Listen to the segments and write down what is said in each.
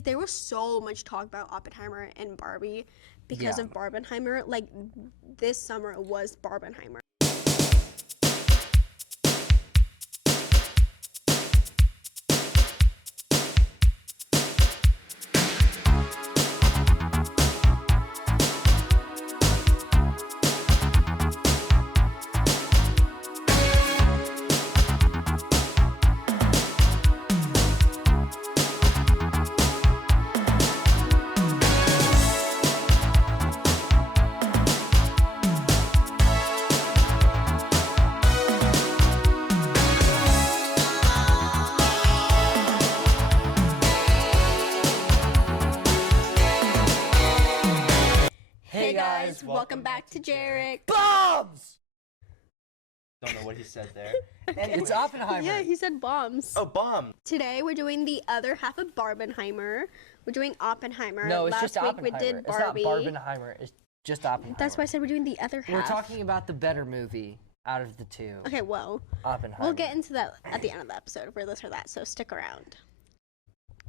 because there was so much talk about Oppenheimer and Barbie because of Barbenheimer. Like, this summer was Barbenheimer. Hey guys, welcome back to JEREC. Bombs! Don't know what he said there. It's Oppenheimer. Yeah, he said bombs. Oh, bomb. Today we're doing the other half of Barbenheimer. We're doing Oppenheimer. No, it's Last just week Oppenheimer. we did Barbie. It's not Barbenheimer. It's just Oppenheimer. That's why I said we're doing the other half. We're talking about the better movie out of the two. Okay, well, Oppenheimer. we'll get into that at the end of the episode for this or that, so stick around.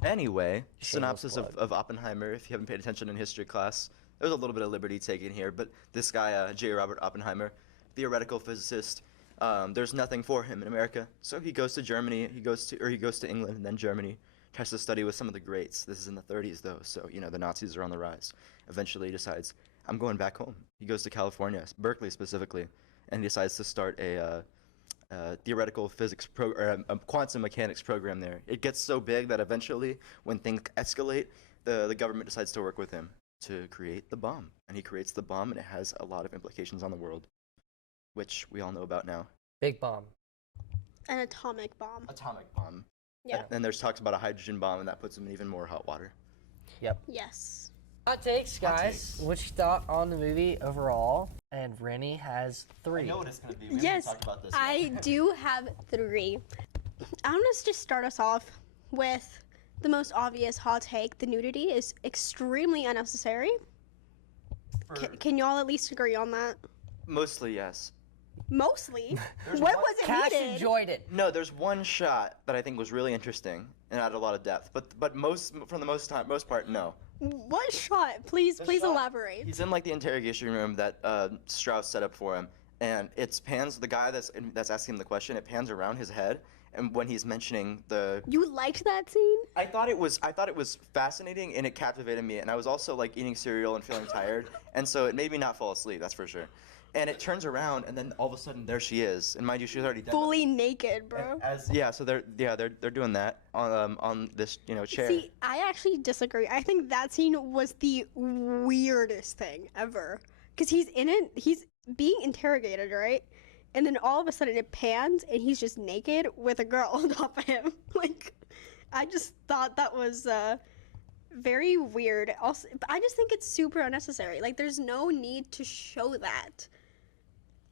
Anyway, Shameless synopsis plug. of Oppenheimer, if you haven't paid attention in history class. There was a little bit of liberty taken here, but this guy, J. Robert Oppenheimer, theoretical physicist, there's nothing for him in America. So he goes to Germany, he goes to England and then Germany, tries to study with some of the greats. This is in the 30s though, so the Nazis are on the rise. Eventually he decides, I'm going back home. He goes to California, Berkeley specifically, and he decides to start a theoretical physics a quantum mechanics program there. It gets so big that eventually, when things escalate, the government decides to work with him to create the bomb. And he creates the bomb, and it has a lot of implications on the world, which we all know about now. Big bomb. An atomic bomb. Atomic bomb. Yeah. And there's talks about a hydrogen bomb, and that puts him in even more hot water. Yep. Yes. Hot takes, Hot guys. takes. What you thought on the movie overall? And Rennie has 3. I know what it's going to be. We Yes, haven't talked about this I yet. do have 3. I'm gonna just start us off with the most obvious hot take. The nudity is extremely unnecessary. Can y'all at least agree on that? Mostly, yes. Mostly. There's What one- was it Cash needed? enjoyed it. No, there's one shot that I think was really interesting and had a lot of depth, but for the most part, no. What shot? Please The shot- elaborate. He's in like the interrogation room that Strauss set up for him, and it pans the guy that's asking him the question. It pans around his head, and when he's mentioning the, You liked that scene? I thought it was fascinating and it captivated me, and I was also like eating cereal and feeling tired, and so it made me not fall asleep. That's for sure. And it turns around, and then all of a sudden there she is, and mind you, she's already dead. Fully naked, bro. So they're doing that on this chair. See, I actually disagree. I think that scene was the weirdest thing ever. Because he's in it, he's being interrogated, right? And then all of a sudden it pans and he's just naked with a girl on top of him. Like, I just thought that was very weird. Also, but I just think it's super unnecessary. Like, there's no need to show that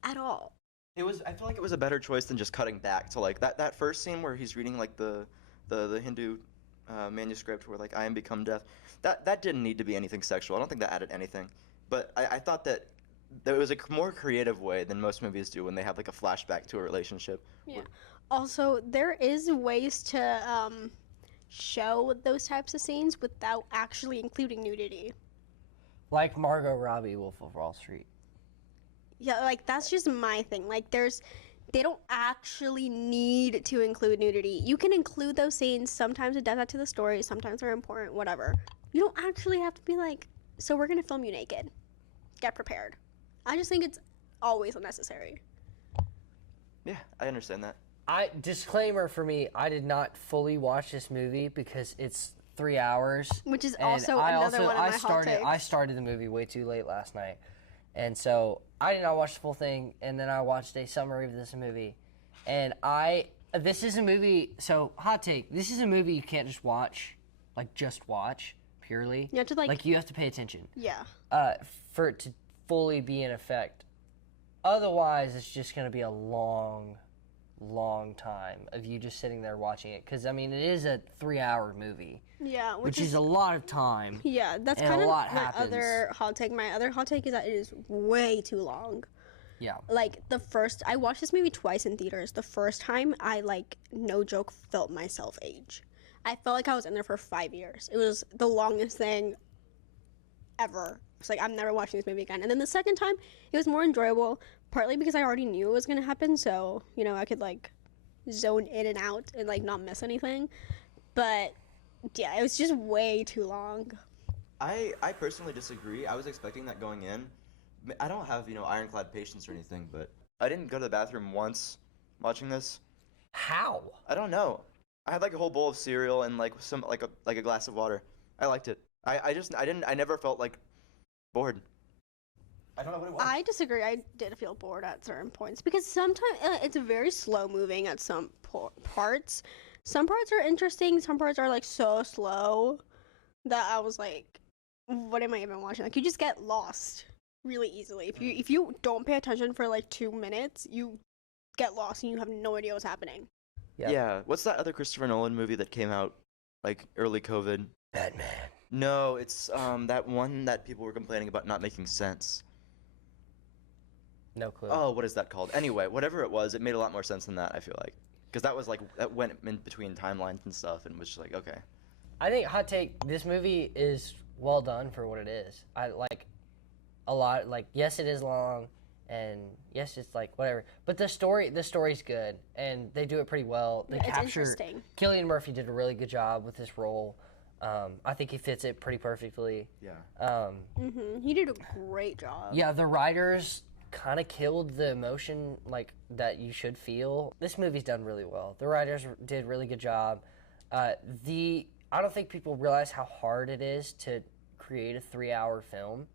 at all. I feel like it was a better choice than just cutting back to like that first scene where he's reading like the Hindu manuscript where like I am become death. That didn't need to be anything sexual. I don't think that added anything. But I thought that there was a more creative way than most movies do when they have like a flashback to a relationship. Yeah. Also, there is ways to show those types of scenes without actually including nudity. Like Margot Robbie, Wolf of Wall Street. Yeah, like that's just my thing. Like they don't actually need to include nudity. You can include those scenes. Sometimes it does that to the story. Sometimes they're important, whatever. You don't actually have to be like, so we're gonna film you naked. Get prepared. I just think it's always unnecessary. Yeah, I understand that. Disclaimer for me, I did not fully watch this movie because it's 3 hours. Which is and also another one of my hot takes. I started the movie way too late last night. And so I did not watch the full thing, and then I watched a summary of this movie. And this is a movie, so hot take, this is a movie you can't just watch, purely. You have to like you have to pay attention. yeah. For it to fully be in effect. Otherwise, it's just going to be a long time of you just sitting there watching it. Because, I mean, it is a 3-hour movie. Yeah, Which is a lot of time. Yeah, that's and kind a of lot my happens. other hot take. My other hot take is that it is way too long. Yeah. Like, I watched this movie twice in theaters. The first time, I, like, no joke, felt myself age. I felt like I was in there for 5 years. It was the longest thing ever. It's like, I'm never watching this movie again. And then the second time, it was more enjoyable, partly because I already knew it was gonna happen, so, you know, I could, like, zone in and out and, like, not miss anything. But, yeah, it was just way too long. I personally disagree. I was expecting that going in. I don't have, ironclad patience or anything, but I didn't go to the bathroom once watching this. How? I don't know. I had like a whole bowl of cereal and like some like a glass of water. I liked it. I never felt like bored. I don't know what it was. I disagree. I did feel bored at certain points because sometimes it's very slow moving at some parts. Some parts are interesting. Some parts are like so slow that I was like, what am I even watching? Like, you just get lost really easily. If you don't pay attention for like 2 minutes, you get lost and you have no idea what's happening. Yep. Yeah. What's that other Christopher Nolan movie that came out like early COVID? Batman. No, it's that one that people were complaining about not making sense. No clue. Oh, what is that called? Anyway, whatever it was, it made a lot more sense than that, I feel like. Because that was like, that went in between timelines and stuff and was just like, okay. I think hot take. This movie is well done for what it is. I like a lot. Like, yes, it is long, and yes, it's like whatever. But the story's good, and they do it pretty well. They Yeah, it's capture. interesting. Cillian Murphy did a really good job with this role. I think he fits it pretty perfectly. Yeah. He did a great job. Yeah, the writers kind of killed the emotion like that you should feel. This movie's done really well. The writers did a really good job. I don't think people realize how hard it is to create a 3-hour film.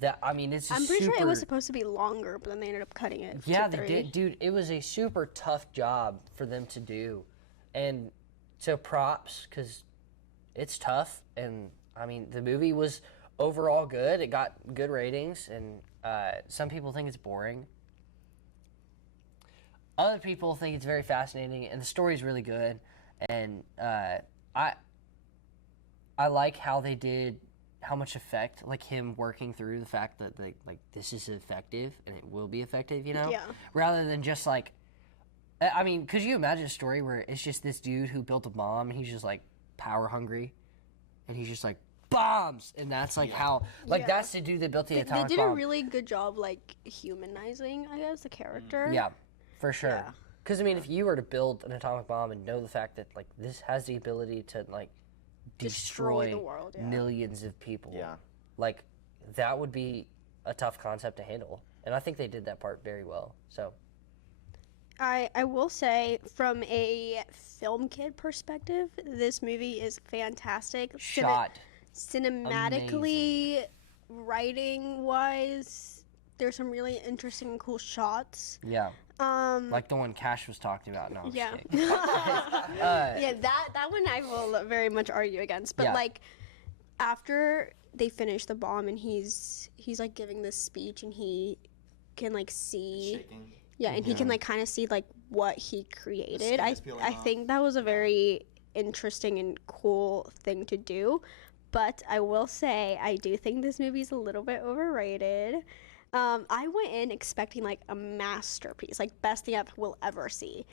That I mean, it's. I'm pretty sure it was supposed to be longer, but then they ended up cutting it. Yeah, to they 3. did, dude. It was a super tough job for them to do, and so props because it's tough. And I mean, the movie was overall good. It got good ratings, and some people think it's boring. Other people think it's very fascinating, and the story's really good. And I like how they did, how much effect, like him working through the fact that like this is effective and it will be effective, you know? Yeah. Rather than just like, I mean, could you imagine a story where it's just this dude who built a bomb and he's just like power hungry, and he's just like bombs, and that's like how like Yeah. that's the dude that built the They atomic did bomb. a really good job, like, humanizing, I guess, the character. Yeah, for sure. Yeah. Because I mean, if you were to build an atomic bomb and know the fact that like this has the ability to like Destroy the world, yeah. millions of people, Yeah. like that would be a tough concept to handle, and I think they did that part very well. So I will say, from a film kid perspective, this movie is fantastic. shot, Cinematically, writing wise, there's some really interesting and cool shots. yeah, like the one Cash was talking about. No, I'm just Yeah. kidding. Yeah, that one I will very much argue against. But Yeah. like, after they finish the bomb and he's like giving this speech and he can like see, Shaking. yeah, and he can like kind of see like what he created. skin I is peeling off. think that was a very interesting and cool thing to do. But I will say, I do think this movie's a little bit overrated. I went in expecting like a masterpiece, like best thing I will ever see.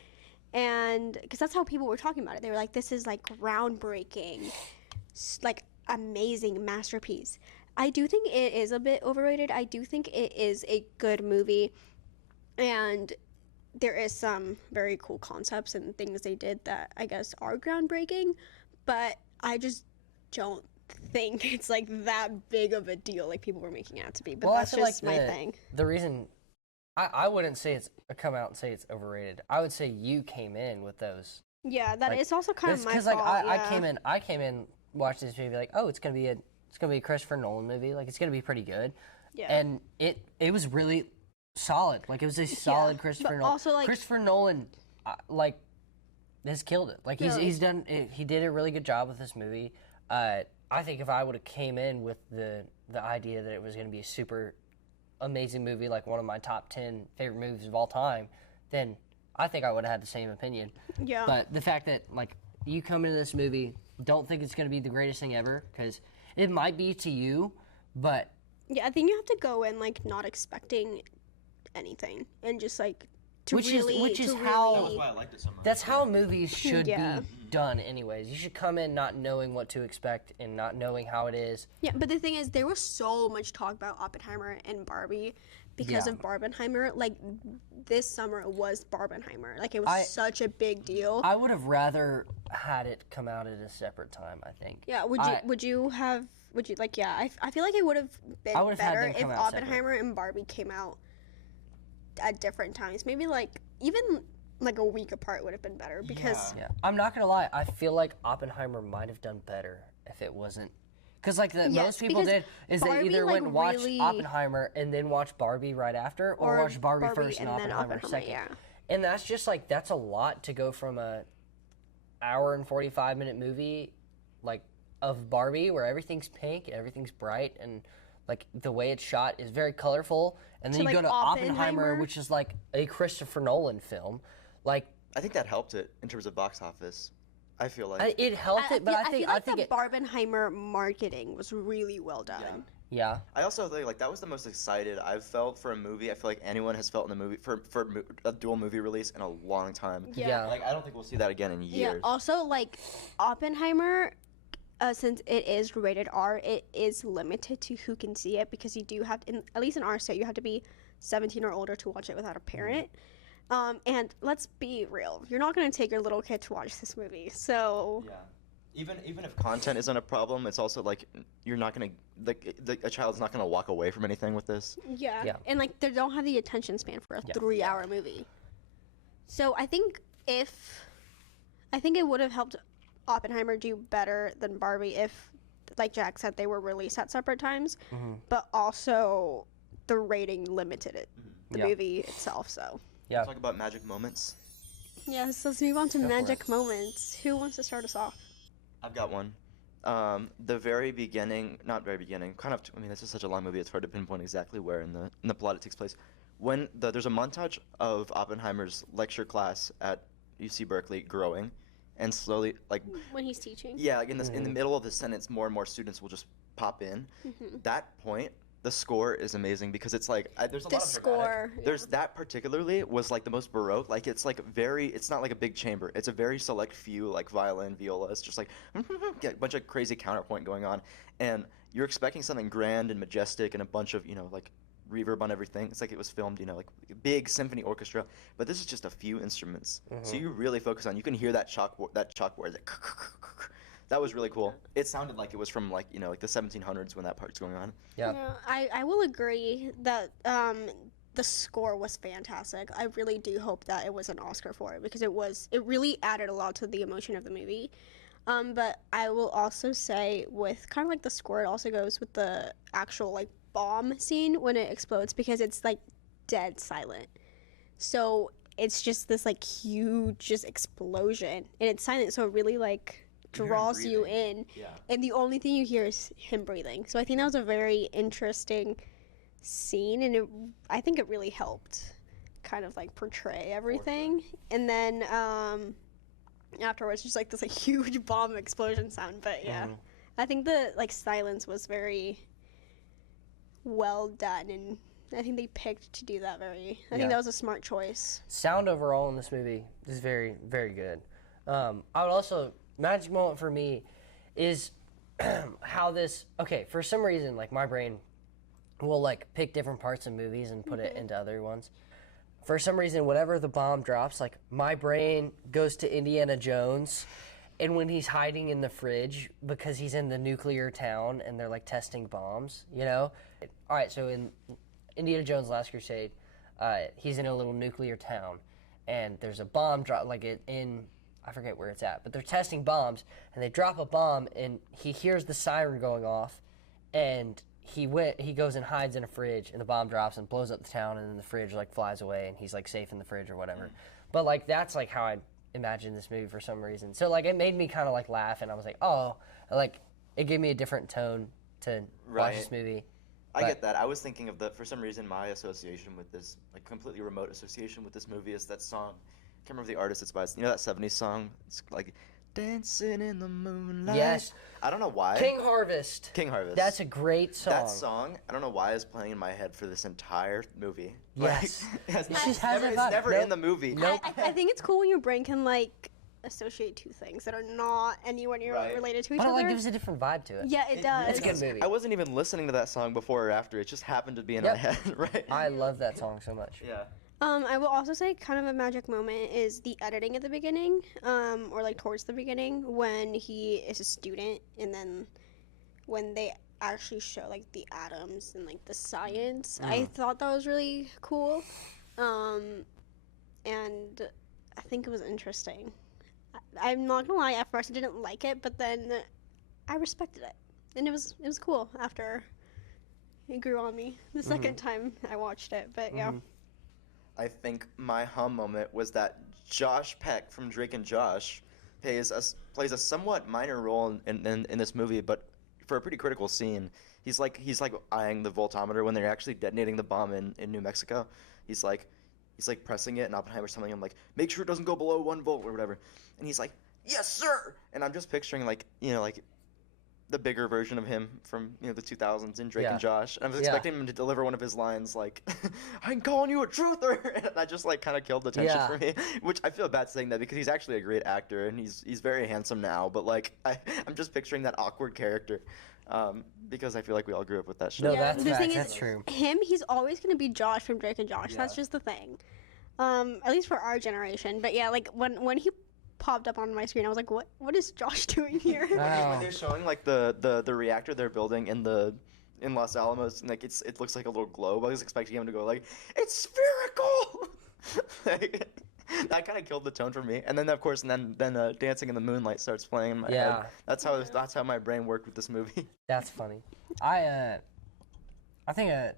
And because that's how people were talking about it. They were like, this is like groundbreaking, like amazing masterpiece. I do think it is a bit overrated. I do think it is a good movie. And there is some very cool concepts and things they did that I guess are groundbreaking. But I just don't think it's like that big of a deal like people were making it out to be. But Well, I that's feel just like my thing. The reason I wouldn't say it's come out and say it's overrated. I would say you came in with those. Yeah, that Like, is also kind of my Because fault. like I yeah. came in, watched this movie like, oh, it's gonna be a Christopher Nolan movie. Like it's gonna be pretty good. Yeah. And it was really solid. Like it was a solid Christopher but Nolan. also, like- Christopher Nolan, like has killed it. Like Yeah. he's done. He did a really good job with this movie. I think if I would have came in with the idea that it was going to be a super amazing movie, like one of my top 10 favorite movies of all time, then I think I would have had the same opinion. Yeah. But the fact that like you come into this movie, don't think it's going to be the greatest thing ever, because it might be to you, but Yeah, I think you have to go in like not expecting anything and just like to Which is- really, which is to how- That was really- why I liked it so much. That's how movies should Yeah. be done, anyways. You should come in not knowing what to expect and not knowing how it is. Yeah, but the thing is, there was so much talk about Oppenheimer and Barbie because Yeah. of Barbenheimer. Like, this summer it was Barbenheimer. Like, it was I- such a big deal. I would have rather had it come out at a separate time, I think. Yeah, I I feel like it would have been I would have had better them if come out separate. Oppenheimer and Barbie came out at different times. Maybe like even like a week apart would have been better because Yeah, I'm not gonna lie. I feel like Oppenheimer might have done better if it wasn't, because like Yes, most people because did is they Barbie, either like, went and watched really- Oppenheimer and then watched Barbie right after, or watched Barbie first and then Oppenheimer second. Yeah. And that's just like that's a lot to go from a hour and 45-minute movie like of Barbie where everything's pink, everything's bright, and like the way it's shot is very colorful, and then To, you like, go to Oppenheimer, Oppenheimer. which is like a Christopher Nolan film. Like I think that helped it in terms of box office. I feel like. it helped it, but I think feel like it. the Barbenheimer marketing was really well done. Yeah. I also think like that was the most excited I've felt for a movie. I feel like anyone has felt in a movie for a dual movie release in a long time. Yeah. Like I don't think we'll see that again in Yeah. years. Also, like Oppenheimer, since it is rated R, it is limited to who can see it because you do have, at least in our state, you have to be 17 or older to watch it without a parent. And let's be real, you're not going to take your little kid to watch this movie. So Yeah. Even if content isn't a problem, it's also like you're not gonna a child's not gonna walk away from anything with this. yeah. Yeah. And like they don't have the attention span for a 3-hour movie. So I think it would have helped Oppenheimer do better than Barbie if, like Jack said, they were released at separate times, but also the rating limited it, the Yeah. movie itself. So Yeah. Talk about magic moments. yes, let's move on to Go for it. magic moments. Who wants to start us off? I've got one. The very beginning, not very beginning, kind of. I mean, this is such a long movie; it's hard to pinpoint exactly where in the plot it takes place. When there's a montage of Oppenheimer's lecture class at UC Berkeley growing, and slowly, like, When he's teaching. yeah, like in the middle of the sentence, more and more students will just pop in. Mm-hmm. That point, the score is amazing because it's like there's a The lot of score, dramatic. There's that particularly was like the most baroque. Like it's like it's not like a big chamber. It's a very select few like violin, viola. It's just like get a bunch of crazy counterpoint going on, and you're expecting something grand and majestic and a bunch of like reverb on everything. It's like it was filmed like a big symphony orchestra, but this is just a few instruments. So you really focus on. You can hear that chalkboard. That was really cool. It sounded like it was from like like the 1700s when that part's going on. Yeah. I will agree that the score was fantastic. I really do hope that it was an Oscar for it because it really added a lot to the emotion of the movie. But I will also say with kind of like the score, it also goes with the actual like bomb scene when it explodes because it's like dead silent. So it's just this like huge just explosion and it's silent, so it really like draws you in. Yeah. And the only thing you hear is him breathing. So I think that was a very interesting scene, and I think it really helped kind of like portray everything. And then afterwards, just like this like huge bomb explosion sound. But yeah, I think the like silence was very well done, and I think they picked to do that I think that was a smart choice. Sound overall in this movie is very, very good. I would also magic moment for me is how this for some reason like my brain will like pick different parts of movies and put it into other ones. For some reason, whenever the bomb drops, like my brain goes to Indiana Jones, and when he's hiding in the fridge because he's in the nuclear town and they're like testing bombs, all right, so in Indiana Jones Last Crusade, he's in a little nuclear town and there's a bomb drop in I forget where it's at, but they're testing bombs, and they drop a bomb, and he hears the siren going off, and he goes and hides in a fridge, and the bomb drops and blows up the town, and then the fridge like flies away, and he's like safe in the fridge or whatever. But like that's like how I imagined this movie for some reason. So like it made me kind of like laugh, and I was like, oh, like it gave me a different tone to watch this movie. I get that. I was thinking of for some reason, my association with this, like completely remote association with this movie is that song. I can't remember the artist it's by. That 70s song? It's like, Dancing in the moonlight. Yes. I don't know why. King Harvest. King Harvest. That's a great song. That song, I don't know why, is playing in my head for this entire movie. Yes. Like, It just has it's that vibe. never Nope. in the movie. Nope. I think it's cool when your brain can like associate two things that are not anywhere near Right. related to each But it other. like gives a different vibe to it. Yeah, it does. It's a good movie. I wasn't even listening to that song before or after. It just happened to be in my Yep. head, right? I love that song so much. Yeah. I will also say kind of a magic moment is the editing at the beginning, or like towards the beginning when he is a student, and then when they actually show like the atoms and like the science. I thought that was really cool, and I think it was interesting. I'm not gonna lie, at first I didn't like it, but then I respected it, and it was cool after it grew on me the second time I watched it. But yeah. I think my hum moment was that Josh Peck from Drake and Josh plays a somewhat minor role in this movie, but for a pretty critical scene. He's like eyeing the voltometer when they're actually detonating the bomb in New Mexico. He's like pressing it, and Oppenheimer's telling him like, make sure it doesn't go below 1 volt or whatever. And he's like, yes sir. And I'm just picturing like the bigger version of him from the 2000s in Drake and Josh. And I was expecting him to deliver one of his lines like, "I'm calling you a truther," and that just like kind of killed the tension for me. Which I feel bad saying that because he's actually a great actor and he's very handsome now. But like I'm just picturing that awkward character because I feel like we all grew up with that show. No, Yeah, that's the facts. thing is, That's true. He's always gonna be Josh from Drake and Josh. That's just the thing. At least for our generation. But yeah, like when he popped up on my screen, I was like, what is Josh doing here? When they're showing like the reactor they're building in Los Alamos, and like it looks like a little globe. I was expecting him to go like, it's spherical. Like, that kind of killed the tone for me. And then of course, then Dancing in the Moonlight starts playing in my head. That's how my brain worked with this movie. That's funny. I think a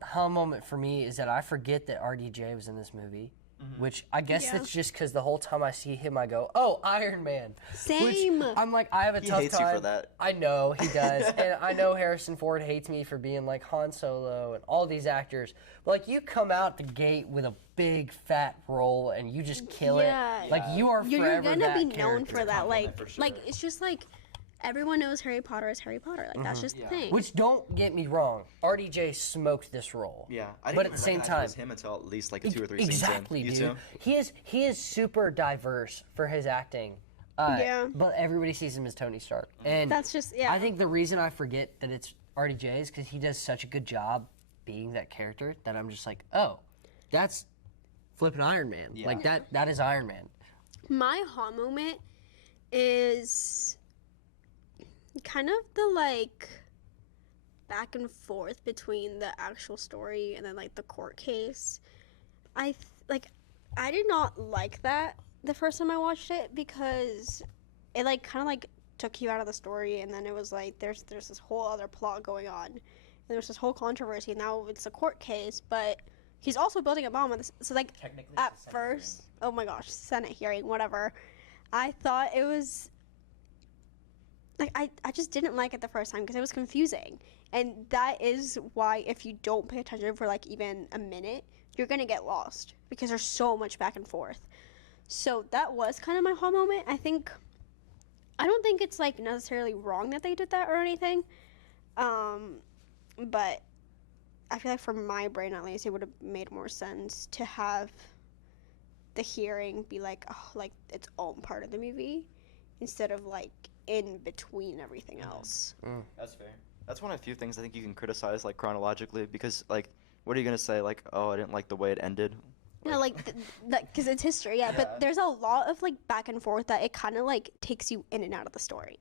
hum moment for me is that I forget that RDJ was in this movie. Which I guess that's just because the whole time I see him, I go, "Oh, Iron Man." Same. Which I'm like, I have a He tough hates time. you for that. I know he does, and I know Harrison Ford hates me for being like Han Solo and all these actors. But like, you come out the gate with a big fat role and you just kill it. Like you are You're forever gonna that be known character. for that. Like, for sure. like it's just like everyone knows Harry Potter is Harry Potter. Like that's just the thing. Which, don't get me wrong, RDJ smoked this role. Yeah, I didn't but at even the same recognize time, it was him until at least like 2 or 3 scenes exactly, in. You dude. too? He is super diverse for his acting. Yeah. But everybody sees him as Tony Stark, and That's just I think the reason I forget that it's RDJ is because he does such a good job being that character that I'm just like, oh, that's flipping Iron Man. Like that is Iron Man. My ha moment is kind of the like back and forth between the actual story and then like the court case. I did not like that the first time I watched it because it like kind of like took you out of the story, and then it was like there's this whole other plot going on, and there's this whole controversy, and now it's a court case, but he's also building a bomb on this. So like at first, oh my gosh, Senate hearing, whatever. I thought it was like I just didn't like it the first time because it was confusing, and that is why if you don't pay attention for like even a minute, you're gonna get lost because there's so much back and forth. So that was kind of my whole moment. I don't think it's like necessarily wrong that they did that or anything, but I feel like for my brain at least, it would have made more sense to have the hearing be like its own part of the movie instead of like in between everything else. That's fair. That's one of the few things I think you can criticize like chronologically because like what are you gonna say like, oh, I didn't like the way it ended? No, like because it's history, yeah. But there's a lot of like back and forth that it kind of like takes you in and out of the story.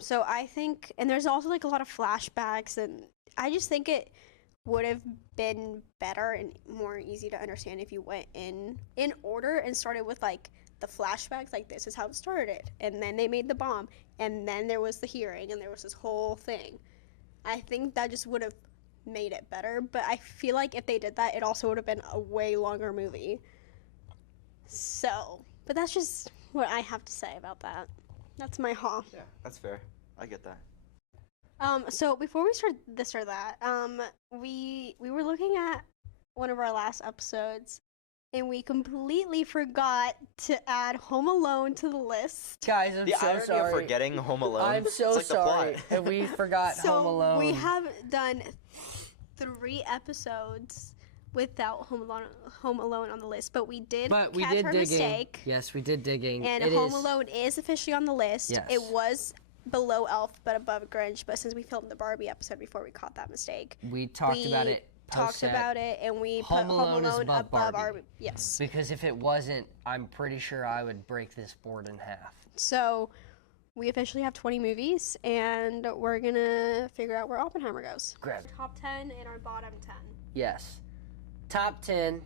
So I think, and there's also like a lot of flashbacks, and I just think it would have been better and more easy to understand if you went in order and started with like the flashbacks, like this is how it started, and then they made the bomb, and then there was the hearing, and there was this whole thing. I think that just would have made it better, but I feel like if they did that, it also would have been a way longer movie. So, but that's just what I have to say about that. That's my haw. Yeah, that's fair. I get that. So before we start this or that, we were looking at one of our last episodes, and we completely forgot to add Home Alone to the list. Guys, I'm The so irony sorry. of forgetting Home Alone. I'm so it's like sorry. The plot. And we forgot So Home Alone. we have done 3 episodes without Home Alone on the list, but we did catch our digging. mistake. Yes, we did digging. And It Home is- Alone is officially on the list. Yes. It was below Elf but above Grinch, but since we filmed the Barbie episode before, we caught that mistake. We talked about it. Talked post-set, about it, and we Home put Alone Home is Alone above above Barbie. Yes. Because if it wasn't, I'm pretty sure I would break this board in half. So we officially have 20 movies, and we're gonna figure out where Oppenheimer goes. Grab it. Top 10 and our bottom 10. Yes. Top 10.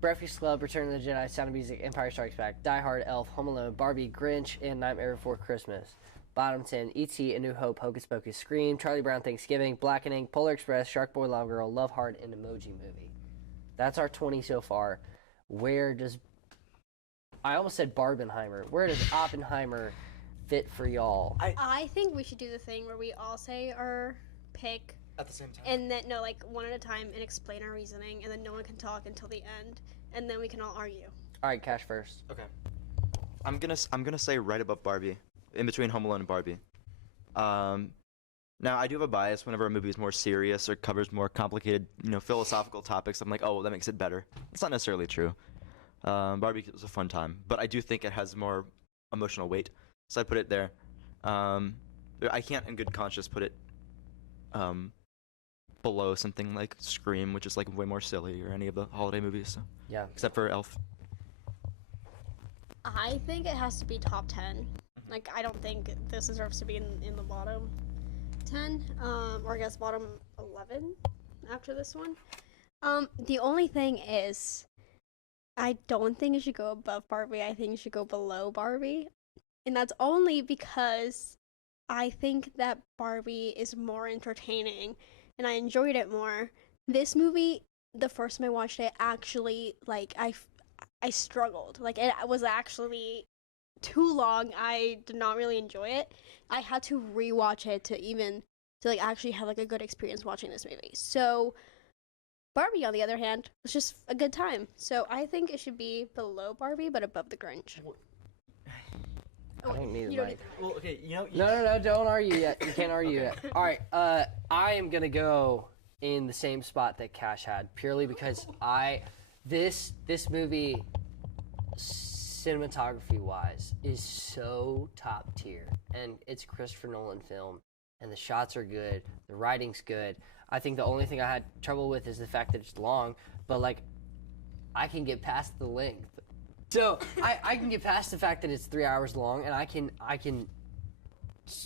Breakfast Club, Return of the Jedi, Sound of Music, Empire Strikes Back, Die Hard, Elf, Home Alone, Barbie, Grinch, and Nightmare Before Christmas. Bottom 10, E.T., A New Hope, Hocus Pocus, Scream, Charlie Brown, Thanksgiving, Blackening, Polar Express, Shark Boy, Lava Girl, Love Hard, and Emoji Movie. That's our 20 so far. Where does... I almost said Barbenheimer. Where does Oppenheimer fit for y'all? I think we should do the thing where we all say our pick, At the same time. and then, no, like, one at a time, and explain our reasoning, and then no one can talk until the end, and then we can all argue. All right, Cash first. Okay. I'm gonna say right above Barbie, in between Home Alone and Barbie. Now I do have a bias whenever a movie is more serious or covers more complicated, philosophical topics. I'm like, oh, well, that makes it better. It's not necessarily true. Barbie was a fun time, but I do think it has more emotional weight, so I put it there. I can't, in good conscience, put it below something like Scream, which is like way more silly, or any of the holiday movies. So. Yeah. Except for Elf. I think it has to be top 10. Like, I don't think this deserves to be in the bottom 10, or I guess bottom 11 after this one. The only thing is, I don't think it should go above Barbie. I think it should go below Barbie. And that's only because I think that Barbie is more entertaining, and I enjoyed it more. This movie, the first time I watched it, actually, like, I struggled. Like, it was actually too long. I did not really enjoy it. I had to rewatch it to like actually have like a good experience watching this movie. So Barbie, on the other hand, was just a good time. So I think it should be below Barbie but above the Grinch. I don't need a You don't mic. need the Well, okay, No, don't argue yet. You can't argue yet. All right, I am gonna go in the same spot that Cash had, purely because this movie, cinematography wise, is so top tier, and it's a Christopher Nolan film, and the shots are good, the writing's good. I think the only thing I had trouble with is the fact that it's long, but like, I can get past the length. So I can get past the fact that it's 3 hours long, and I can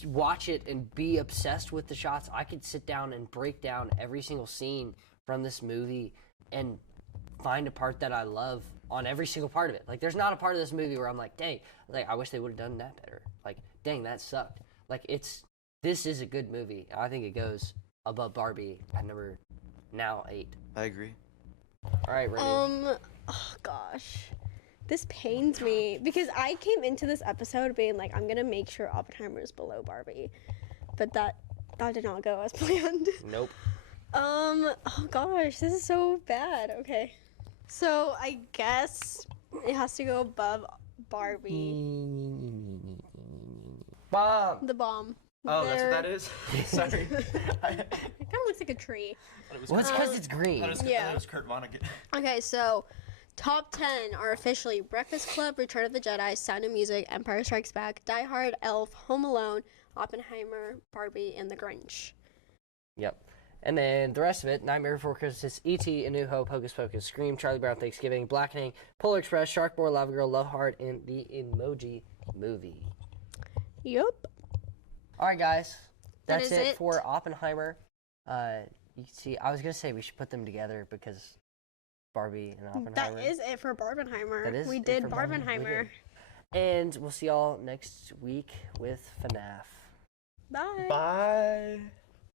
watch it and be obsessed with the shots. I could sit down and break down every single scene from this movie and find a part that I love on every single part of it. Like, there's not a part of this movie where I'm like, dang, like, I wish they would have done that better. Like, dang, that sucked. Like, this is a good movie. I think it goes above Barbie at number 8. I agree. All right, ready? Oh gosh. This pains me because I came into this episode being like, I'm gonna make sure Oppenheimer is below Barbie, but that did not go as planned. Nope. Oh gosh, this is so bad. Okay, so I guess it has to go above Barbie. Bomb. The bomb. Oh, that's what that There- is? Sorry. It kind of looks like a tree. Well, it's because it's green. Yeah. Kurt Vonnegut. Okay, so top 10 are officially Breakfast Club, Return of the Jedi, Sound of Music, Empire Strikes Back, Die Hard, Elf, Home Alone, Oppenheimer, Barbie, and The Grinch. Yep. And then the rest of it, Nightmare Before Christmas, E.T., A New Hope, Hocus Pocus, Scream, Charlie Brown, Thanksgiving, Blackening, Polar Express, Shark Boy, Lava Girl, Love Hard, and the Emoji Movie. Yup. All right, guys. That That's is it it. for Oppenheimer. You can see, I was going to say we should put them together because Barbie and Oppenheimer. That is it for Barbenheimer. That is We it did for Barbenheimer. We Barbenheimer. did. And we'll see y'all next week with FNAF. Bye. Bye.